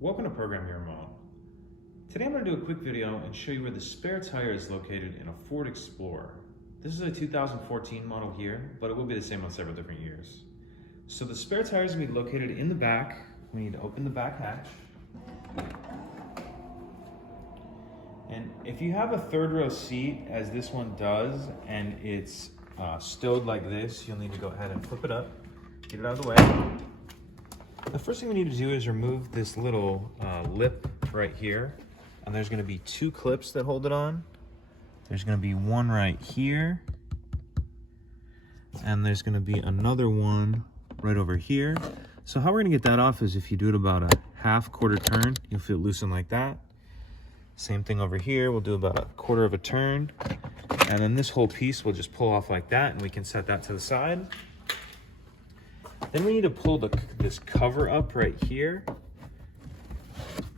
Welcome to Program Your Remote. Today I'm going to do a quick video and show you where the spare tire is located in a Ford Explorer. This is a 2014 model here, but it will be the same on several different years. So the spare tire is going to be located in the back. We need to open the back hatch. And if you have a third row seat, as this one does, and it's stowed like this, you'll need to go ahead and flip it up, get it out of the way. The first thing we need to do is remove this little lip right here. And there's gonna be two clips that hold it on. There's gonna be one right here. And there's gonna be another one right over here. So how we're gonna get that off is if you do it about a quarter turn, you'll feel it loosen like that. Same thing over here, we'll do about a quarter of a turn. And then this whole piece will just pull off like that, and we can set that to the side. Then we need to pull this cover up right here.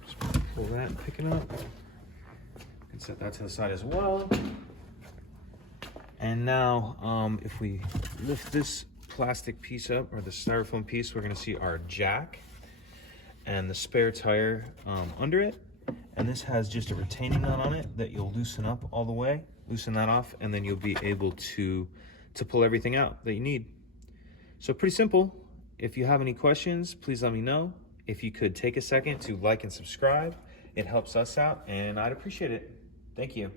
Just pull that and pick it up. And set that to the side as well. And now, if we lift this plastic piece up, or the styrofoam piece, we're gonna see our jack and the spare tire under it. And this has just a retaining nut on it that you'll loosen up all the way, loosen that off, and then you'll be able to pull everything out that you need. So pretty simple. If you have any questions, please let me know. If you could take a second to like and subscribe, it helps us out and I'd appreciate it. Thank you.